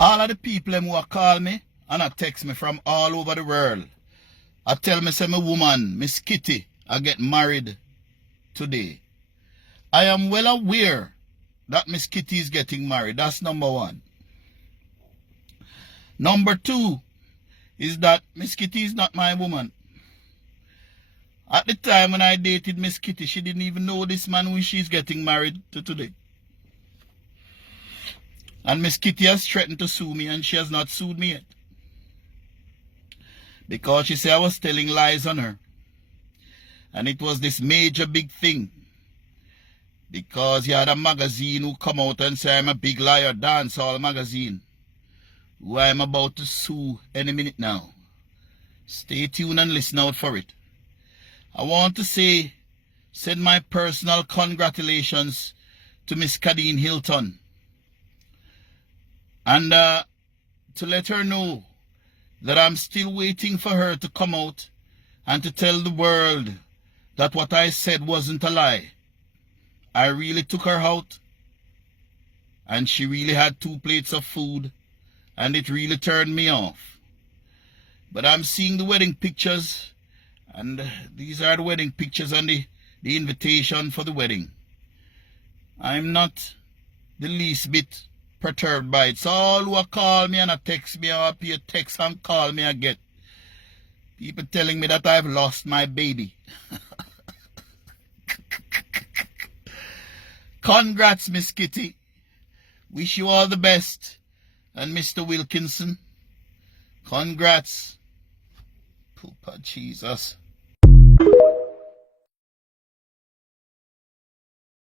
All of the people them who are call me and a text me from all over the world. I tell me say my woman, Miss Kitty, I get married today. I am well aware that Miss Kitty is getting married. That's number one. Number two is that Miss Kitty is not my woman. At the time when I dated Miss Kitty, she didn't even know this man who she's getting married to today. And Miss Kitty has threatened to sue me, and she has not sued me yet. Because she said I was telling lies on her. And it was this major big thing. Because you had a magazine who come out and say I'm a big liar, Dancehall magazine, who I'm about to sue any minute now. Stay tuned and listen out for it. I want to send my personal congratulations to Miss Kadeen Hilton. And to let her know that I'm still waiting for her to come out and to tell the world that what I said wasn't a lie. I really took her out, and she really had 2 plates of food, and it really turned me off. But I'm seeing the wedding pictures, and these are the wedding pictures and the invitation for the wedding. I'm not the least bit perturbed by it. So all who call me and text me or pay text and call me again. People telling me that I've lost my baby. Congrats, Miss Kitty. Wish you all the best. And Mr. Wilkinson, congrats. Poopa Jesus.